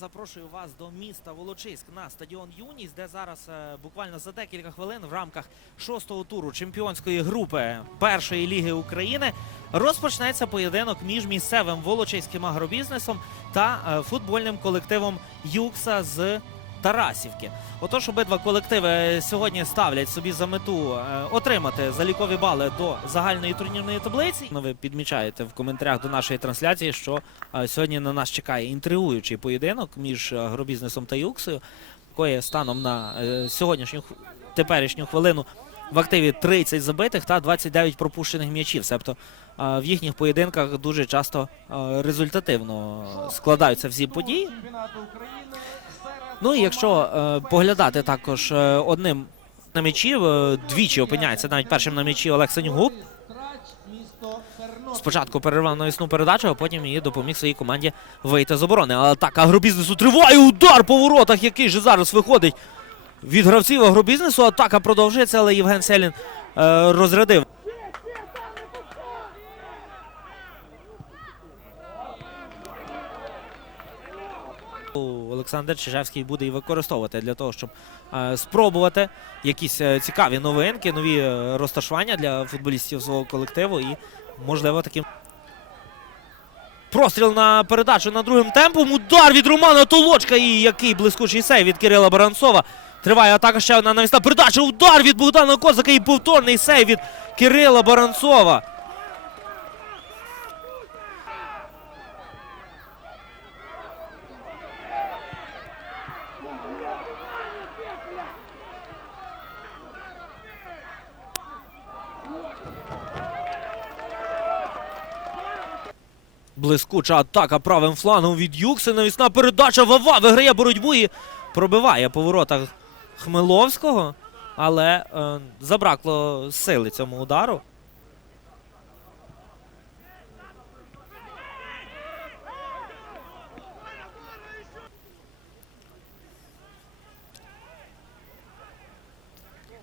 запрошую вас до міста Волочиськ на стадіон Юність, де зараз е, буквально за декілька хвилин в рамках шостого туру чемпіонської групи першої ліги України розпочнеться поєдинок між місцевим волочиським агробізнесом та е, футбольним колективом Юкса з Тарасівки. Отож, обидва колективи сьогодні ставлять собі за мету е, отримати залікові бали до загальної турнірної таблиці. Ну, Ви підмічаєте в коментарях до нашої трансляції, що е, сьогодні на нас чекає інтригуючий поєдинок між агробізнесом та Юксою, якої станом на е, сьогоднішню теперішню хвилину в активі 30 забитих та 29 пропущених м'ячів. Себто е, в їхніх поєдинках дуже часто е, результативно складаються всі події. Ну і якщо е, поглядати також е, одним на м'ячі, е, двічі опиняється навіть першим на м'ячі Олег Сенюгуб. Спочатку перервав навісну передачу, а потім її допоміг своїй команді вийти з оборони. Але так, агробізнесу триває удар по воротах, який же зараз виходить від гравців агробізнесу. Атака продовжується, але Євген Селін е, розрядив. Олександр Чижевський буде і використовувати для того, щоб е, спробувати якісь е, цікаві новинки, нові е, розташування для футболістів свого колективу і, можливо, таким. Простріл на передачу на другим темпом. Удар від Романа Толочка. І який блискучий сейв від Кирила Баранцова. Триває атака ще одна навісна передача. Удар від Богдана Козака і повторний сейв від Кирила Баранцова. Блискуча атака правим флангом від Юкси. Навісна передача Вава виграє боротьбу і пробиває по воротах Хмеловського. Але е, забракло сили цьому удару.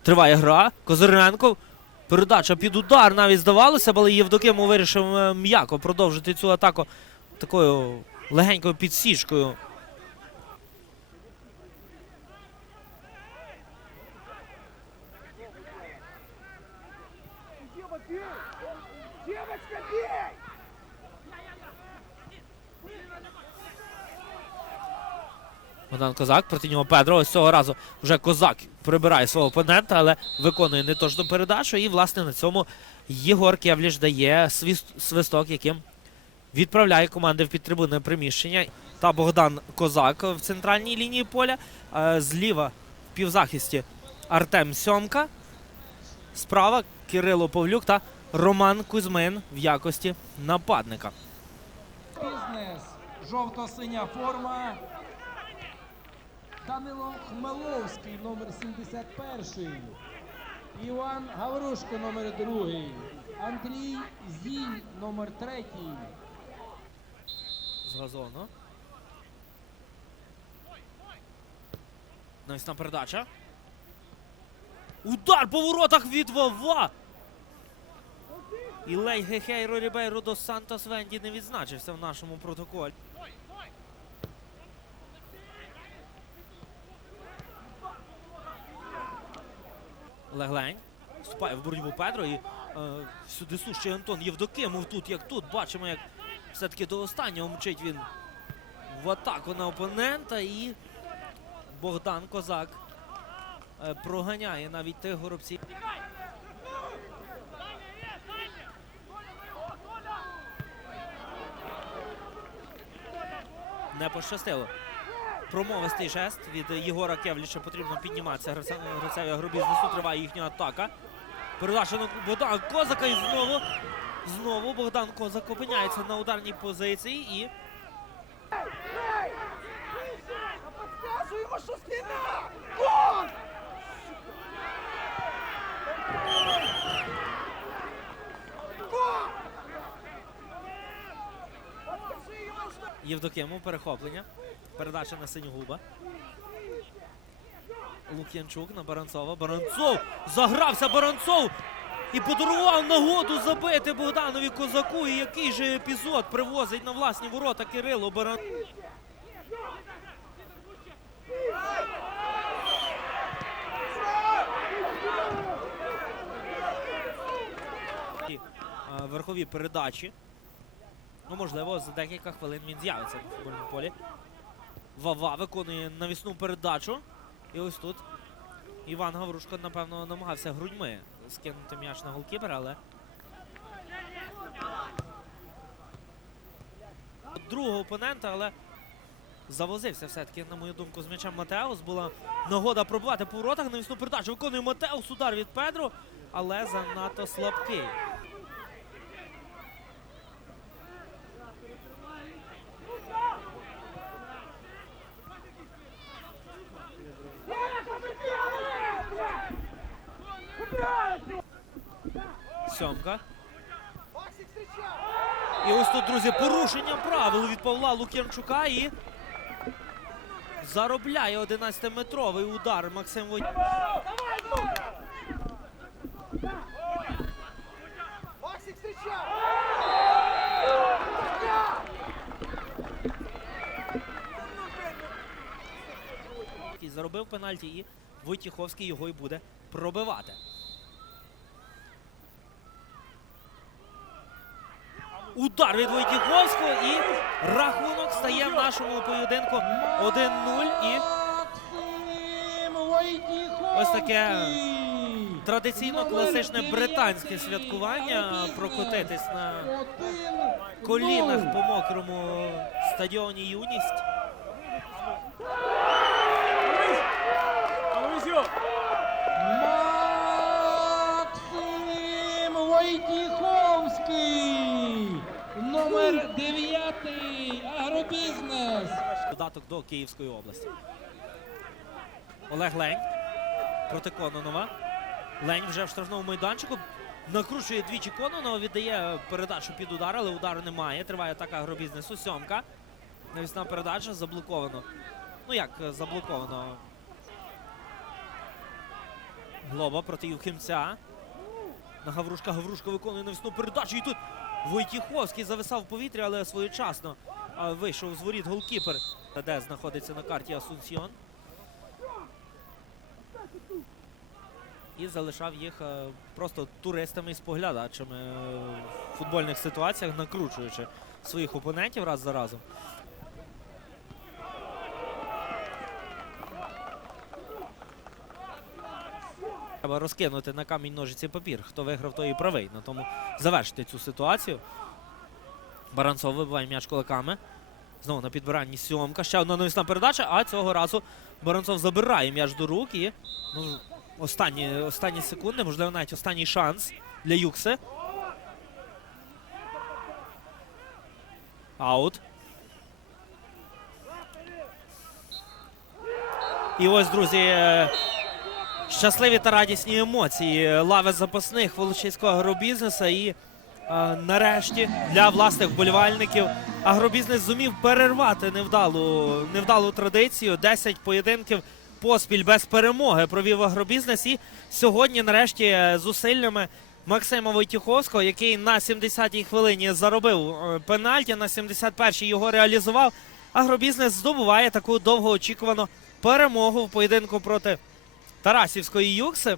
Триває гра. Козиренко. Передача під удар навіть здавалося, але Євдокимов вирішив е, м'яко продовжити цю атаку такою легенькою підсічкою. Богдан Козак проти нього Педро. Ось цього разу вже Козак прибирає свого опонента, але виконує неточну передачу. І, власне, на цьому Єгор Кевліш дає свисток, яким відправляє команди в підтрибунне приміщення. Та Богдан Козак в центральній лінії поля. Е, Зліва в півзахисті Артем Сьомка. Справа Кирило Павлюк та Роман Кузьмин в якості нападника. Бізнес. Жовто-синя форма. Данило Хмеловський, номер 71. Іван Гаврушко, номер 2. Андрій Зінь, номер 3. з газону. Навісна передача. Удар по воротах від Вова. І Лей Гехейро Рібейро до Сантос Венді не відзначився в нашому протоколі. Олег Лень вступає в боротьбу Педро і е, сюди сущий Антон Євдокимов тут, як тут. Бачимо, як все-таки до останнього мчить він в атаку на опонента і Богдан Козак е, проганяє навіть тих горобців. Не пощастило. Промовистий жест від Єгора Кевліча потрібно підніматися. Гравцеві агробізнесу триває їхня атака. Передача на Богдана Козака і знову Знову Богдан Козак опиняється на ударній позиції і. Євдокимов перехоплення. Передача на синьогуба. Лук'янчук на Баранцова. Баранцов! Загрався Баранцов! І подарував нагоду забити Богданові козаку. І який же епізод привозить на власні ворота Кирило Баран. Верхові передачі. Ну, можливо, за декілька хвилин він з'явиться на футбольному полі. Вава виконує навісну передачу. І ось тут Іван Гаврушко, напевно, намагався грудьми скинути м'яч на голкіпера, але. Другого опонента, але завозився все-таки, на мою думку, з м'ячем Матеус. Була нагода пробувати по воротах. Навісну передачу виконує Матеус. Удар від Педро, але занадто слабкий. Сьомка. І ось тут, друзі, порушення правил від Павла Лук'янчука і заробляє 11-метровий удар Максим. Максик, заробив пенальті, і Войтіховський його й буде пробивати. Удар від Войтіховського і рахунок стає в нашому поєдинку 1-0. І Ось таке традиційно класичне британське святкування прокотитись на колінах по мокрому стадіоні Юність. 9 Агробізнес! Додаток до Київської області. Олег Лень проти Кононова. Лень вже в штрафному майданчику. Накручує двічі Кононова, віддає передачу під удар, але удару немає. Триває атака агробізнесу. Сьомка. Навісна передача заблоковано. Ну як заблоковано? Глоба проти Юхимця. На Гаврушка. Гаврушка виконує навісну передачу. І тут Войтіховський зависав в повітрі, але своєчасно вийшов з воріт голкіпер, де знаходиться на карті Асунсьйон. І залишав їх е, просто туристами і споглядачами е, в футбольних ситуаціях, накручуючи своїх опонентів раз за разом. Треба розкинути на камінь ножиці папір. Хто виграв, той і правий. На тому завершити цю ситуацію. Баранцов вибиває м'яч кулаками. Знову на підбиранні сьомка. Ще одна навісна передача, а цього разу Баранцов забирає м'яч до рук і ну, останні, останні секунди, можливо, навіть останній шанс для Юкси. Аут. І ось, друзі, е, щасливі та радісні емоції лави запасних Волочиського агробізнесу. І е, нарешті для власних вболівальників агробізнес зумів перервати невдалу, невдалу традицію. 10 поєдинків поспіль без перемоги провів агробізнес. І сьогодні, нарешті, зусиллями Максима Войтюховського, який на 70-й хвилині заробив е, пенальті, на 71-й його реалізував. Агробізнес здобуває таку довгоочікувану перемогу в поєдинку проти Тарасівської Юкси.